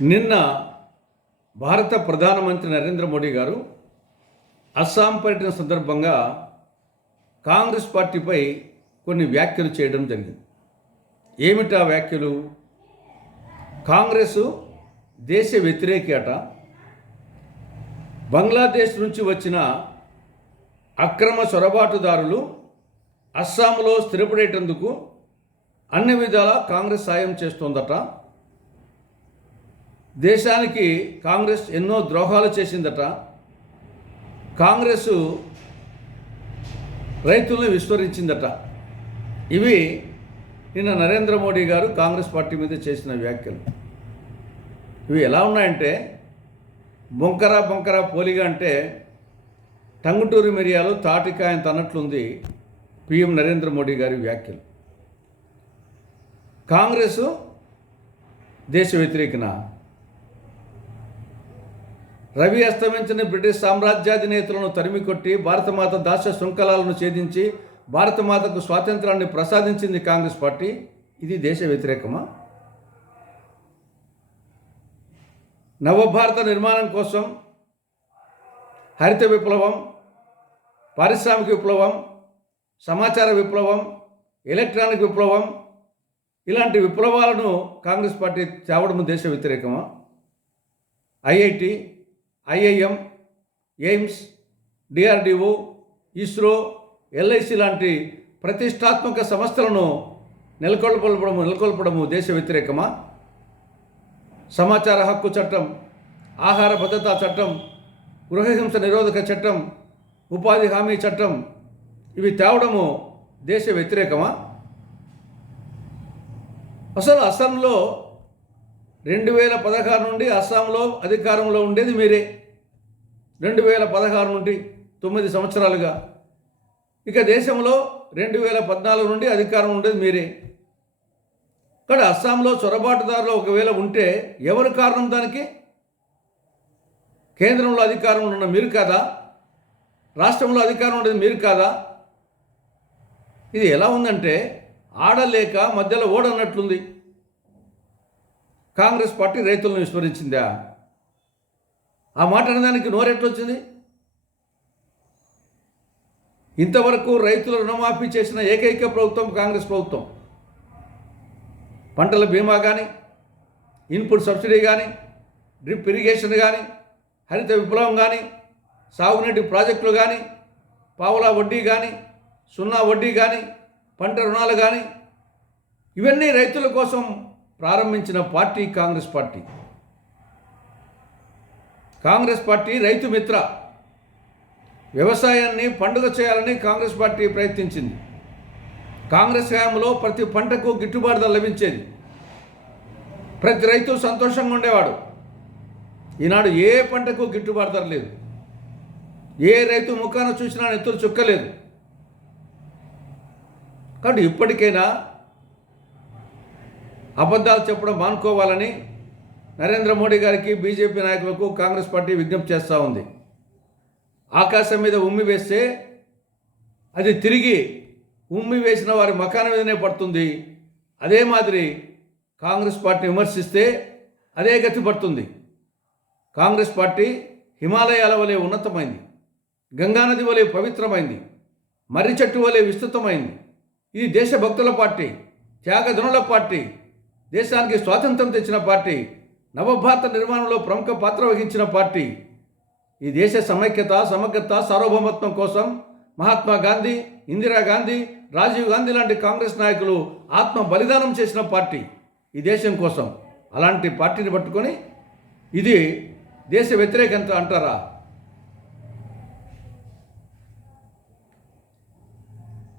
నిన్న భారత ప్రధానమంత్రి నరేంద్ర మోడీ గారు అస్సాం పర్యటన సందర్భంగా కాంగ్రెస్ పార్టీపై కొన్ని వ్యాఖ్యలు చేయడం జరిగింది. ఏమిటా వ్యాఖ్యలు? కాంగ్రెస్ దేశ వ్యతిరేకట. అట బంగ్లాదేశ్ నుంచి వచ్చిన అక్రమ చొరబాటుదారులు అస్సాంలో స్థిరపడేటందుకు అన్ని విధాలా కాంగ్రెస్ సాయం చేస్తోందట. దేశానికి కాంగ్రెస్ ఎన్నో ద్రోహాలు చేసిందట. కాంగ్రెస్ రైతులను విస్మరించిందట. ఇవి నిన్న నరేంద్ర మోడీ గారు కాంగ్రెస్ పార్టీ మీద చేసిన వ్యాఖ్యలు. ఇవి ఎలా ఉన్నాయంటే బొంకరా బొంకరా పోలిగా అంటే టంగుటూరి మిరియాలు తాటికాయంత అన్నట్లుంది పిఎం నరేంద్ర మోడీ గారి వ్యాఖ్యలు. కాంగ్రెస్ దేశ వ్యతిరేకన రవి అస్తమించిన బ్రిటిష్ సామ్రాజ్యాధినేతలను తరిమికొట్టి భారతమాత దాస శృంఖలాలను ఛేదించి భారతమాతకు స్వాతంత్రాన్ని ప్రసాదించింది కాంగ్రెస్ పార్టీ. ఇది దేశ వ్యతిరేకమా? నవభారత నిర్మాణం కోసం హరిత విప్లవం పారిశ్రామిక విప్లవం సమాచార విప్లవం ఎలక్ట్రానిక్ విప్లవం ఇలాంటి విప్లవాలను కాంగ్రెస్ పార్టీ తేవడం దేశ వ్యతిరేకమా? IIT IIM AIIMS DRDO ISRO LIC లాంటి ప్రతిష్టాత్మక సంస్థలను నెలకొల్పడము నెలకొల్పడము దేశ వ్యతిరేకమా? సమాచార హక్కు చట్టం ఆహార భద్రతా చట్టం గృహహింస నిరోధక చట్టం ఉపాధి హామీ చట్టం ఇవి తేవడము దేశ వ్యతిరేకమా? అసలు అస్సాంలో రెండు వేల పదహారు నుండి అస్సాంలో అధికారంలో ఉండేది మీరే. రెండు వేల పదహారు నుండి తొమ్మిది సంవత్సరాలుగా. ఇక దేశంలో రెండు వేల పద్నాలుగు నుండి అధికారం ఉండేది మీరే. ఇక్కడ అస్సాంలో చొరబాటుదారులు ఒకవేళ ఉంటే ఎవరు కారణం దానికి? కేంద్రంలో అధికారం ఉన్న మీరు కాదా? రాష్ట్రంలో అధికారం ఉండేది మీరు కాదా? ఇది ఎలా ఉందంటే ఆడలేక మధ్యలో ఓడన్నట్లుంది. కాంగ్రెస్ పార్టీ రైతులను విస్మరించిందా? ఆ మాట అనడానికి నోరెట్లొచ్చింది? ఇంతవరకు రైతుల రుణమాఫీ చేసిన ఏకైక ప్రభుత్వం కాంగ్రెస్ ప్రభుత్వం. పంటల బీమా కానీ ఇన్పుట్ సబ్సిడీ కానీ డ్రిప్ ఇరిగేషన్ కానీ హరిత విప్లవం కానీ సాగునీటి ప్రాజెక్టులు కానీ పావులా వడ్డీ కానీ సున్నా వడ్డీ కానీ పంట రుణాలు కానీ ఇవన్నీ రైతుల కోసం ప్రారంభించిన party Congress party. Congress party Rythu Mitra. వ్యవసాయాన్ని పండుగ చేయాలని కాంగ్రెస్ పార్టీ ప్రయత్నించింది. కాంగ్రెస్ హయాంలో ప్రతి పంటకు గిట్టుబాటు ధర లభించేది. ప్రతి రైతు సంతోషంగా ఉండేవాడు. ఈనాడు ఏ పంటకు గిట్టుబాటు ధర లేదు. ఏ రైతు ముఖాన చూసినా నెత్తులు చుక్కలేదు. కాబట్టి ఇప్పటికైనా అబద్ధాలు చెప్పడం మానుకోవాలని నరేంద్ర మోడీ గారికి బీజేపీ నాయకులకు కాంగ్రెస్ పార్టీ విజ్ఞప్తి చేస్తూ ఉంది. ఆకాశం మీద ఉమ్మి వేస్తే అది తిరిగి ఉమ్మి వేసిన వారి మకాన మీదనే పడుతుంది. అదే మాదిరి కాంగ్రెస్ పార్టీ విమర్శిస్తే అదే గతి పడుతుంది. కాంగ్రెస్ పార్టీ హిమాలయాల వలె ఉన్నతమైంది. గంగానది వలె పవిత్రమైంది. మర్రి చెట్టు వలె విస్తృతమైంది. ఇది దేశభక్తుల పార్టీ త్యాగధనుల పార్టీ దేశానికి స్వాతంత్రం తెచ్చిన పార్టీ నవభారత నిర్మాణంలో ప్రముఖ పాత్ర వహించిన పార్టీ. ఈ దేశ సమైక్యత సమగ్రత సార్వభౌమత్వం కోసం మహాత్మా గాంధీ ఇందిరాగాంధీ రాజీవ్ గాంధీ లాంటి కాంగ్రెస్ నాయకులు ఆత్మ బలిదానం చేసిన పార్టీ ఈ దేశం కోసం. అలాంటి పార్టీని పట్టుకొని ఇది దేశ వ్యతిరేకత అంటారా?